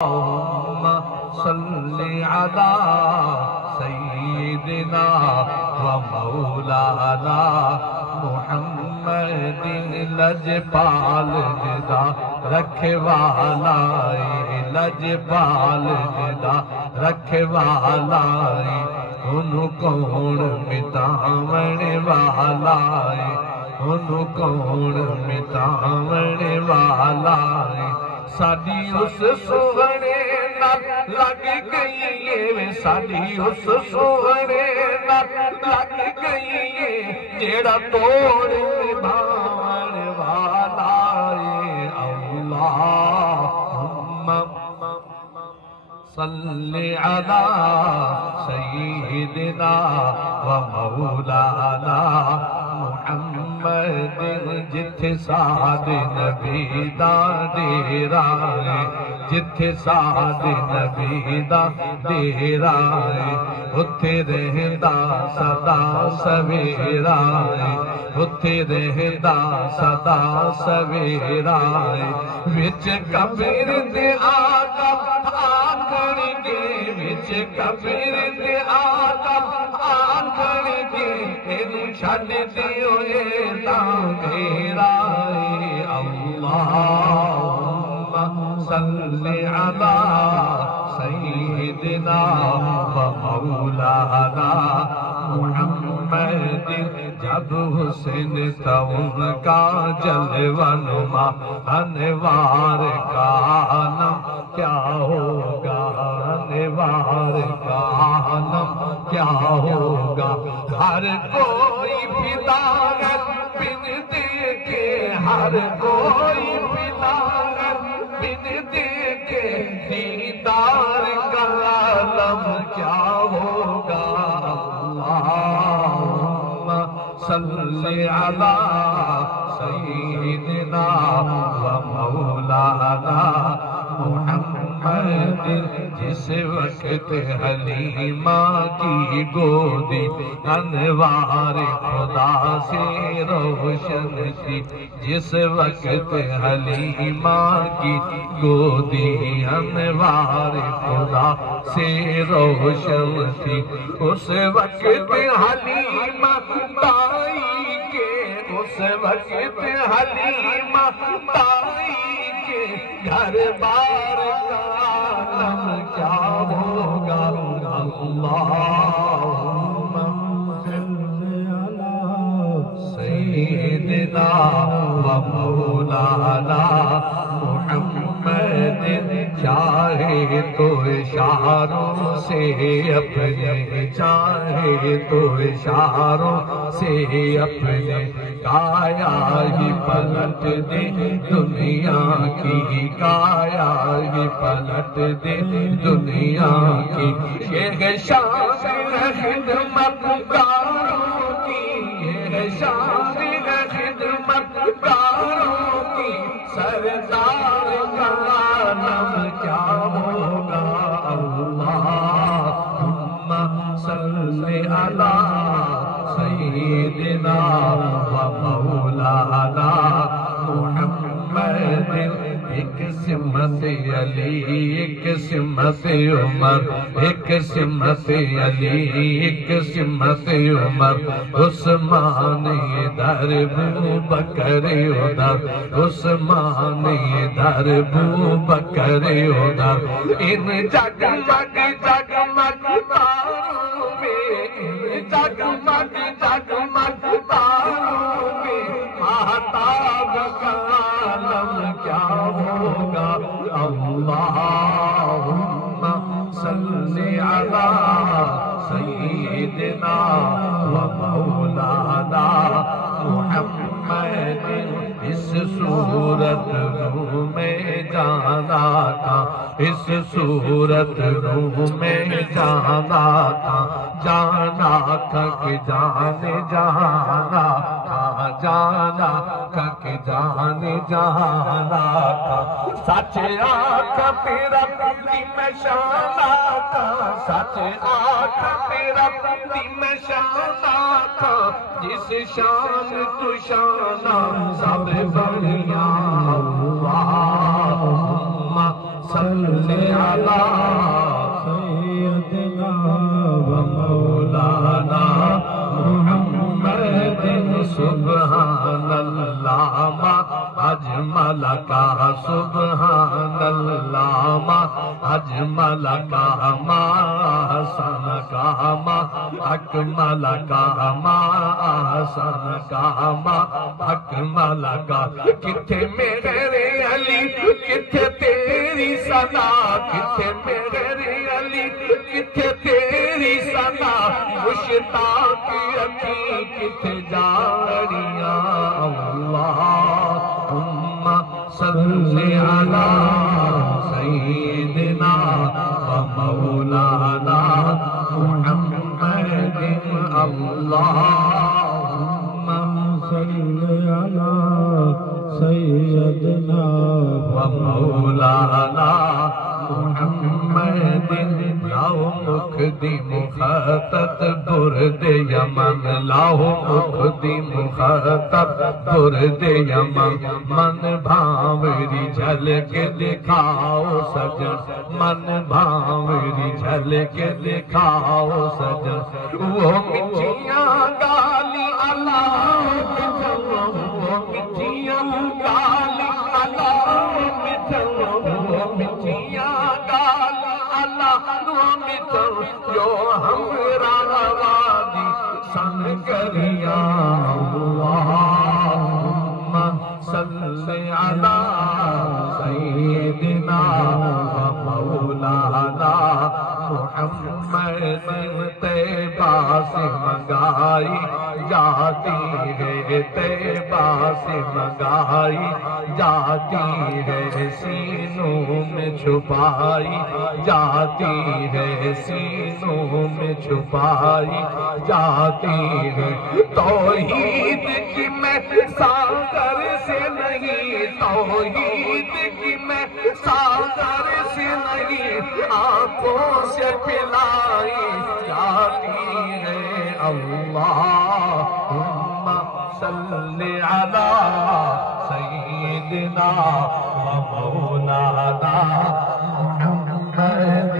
اللهم صل على سيدنا ومولانا محمد لجپال جدا رکھوالا لجپال جدا رکھوالا انہوں کون مٹاون والا انہوں کون مٹاون والا ساڈی اس سوہنے نال لگ گئی ہے ساڈی اس سوہنے نال لگ گئی ہے جیڑا توڑ نبھاون والا ہے اللہم صلی علی سیدنا و مولانا محمد جتھے سعد نبی دا ڈیرا ہے جتھے سعد نبی دا ڈیرا ہے اتھے رہندا سدا سویرا ہے اتھے رہندا سدا سویرا ہے وچ قبر دے آقا آکھن گے وچ قبر دے آقا آکھن گے اینو چھڈ دیو اے تاں گھیرا اے اللہم صلی علی سیدنا و مولانا محمد جب حسین تھا ان کا جلوہ نما انوار کا نام کیا ہوگا انوار کا نام کیا ہوگا ہر کوئی فدا ہے بن دیکھے ہر کوئی فدا ہے بن دیکھے دیدار کا عالم کیا ہوگا اللہم صلی علی سیدنا و مولانا محمد جس وقت حلیمہ کی گودی انوار خدا سے روشن تھی جس وقت حلیمہ کی گودی انوار خدا سے روشن تھی اس وقت حلیمہ تائی کے اس وقت حلیمہ تائی کے گھر بار کا عالم کیا ہوگا اللہم صلی علی سیدنا و مولانا محمد چاہے تو اشاروں سے اپنے چاہے تو اشاروں سے اپنے کایا ہی پلٹ دے دنیا کی کایا ہی پلٹ دے دنیا کی یہ شان خدمت کاروں کی یہ شان خدمت کاروں کی سردار کا نام کیا ہوگا اللہم صلی علی سیدنا و مولانا محمد ایک سمت علی ایک سمت عمر ایک سمت علی ایک سمت عمر عثمان ادھر بکر ادھر عثمان ادھر بکر ادھر ان جگمگ جگمگ تاروں میں جگمگ جگمگ تاروں میں مہتاب کا عالم کیا ہوگا اللہم صلی علی سیدنا و مولانا محمد اس صورت روح میں جانا تھا اس صورت روح میں جانا تھا جانا تھا کہ جانے جانا تھا جانا تھا کہ جانے جانا تھا سچ آنکھ تیرا دی میں شانا تھا سچ آنکھ تیرا دی میں شانا تھا جس شان تو شانہ سب بڑھیا اللہم صلی علی سیدنا و مولانا محمد سبحان اللہ ما اجمل کا سبحان اللہ ما اجمل کا ما حسن کا ما اکمل کا ما حسن کا ما اکمل کا کتھے میرے علی کتھے تیری ثنا کتھے میرے علی کتھے تیری ثنا مشتاق اکھی کتھے جاڑیاں اللہم صلی علی سیدنا و مولانا محمد اللہم صلی علی سیدنا و مولانا محمد لاؤ مخدی مخطط برد یمن لاؤ مخدی مخطط برد یمن من بھاوری جھلک دکھاؤ سجن من بھاوری جھلک دکھاؤ سجن وہ مٹھیاں گالی اللہ وہ مٹھیاں گالی اللہ وہ مٹھیاں گالی اللہ جو ہمراہ وادی سن کریاں اللہم صلی علی سیدنا و مولانا محمد طیبہ سے منگائی جاتی ہے طیبہ سے منگائی جاتی ہے سینوں میں چھپائی جاتی ہے سینوں میں چھپائی جاتی ہے توحید کی میں ساغر سے نہیں توحید کی میں ساغر سے نہیں آنکھوں سے پلائی جاتی ہے اللہم صلی علی سیدنا و مولانا محمد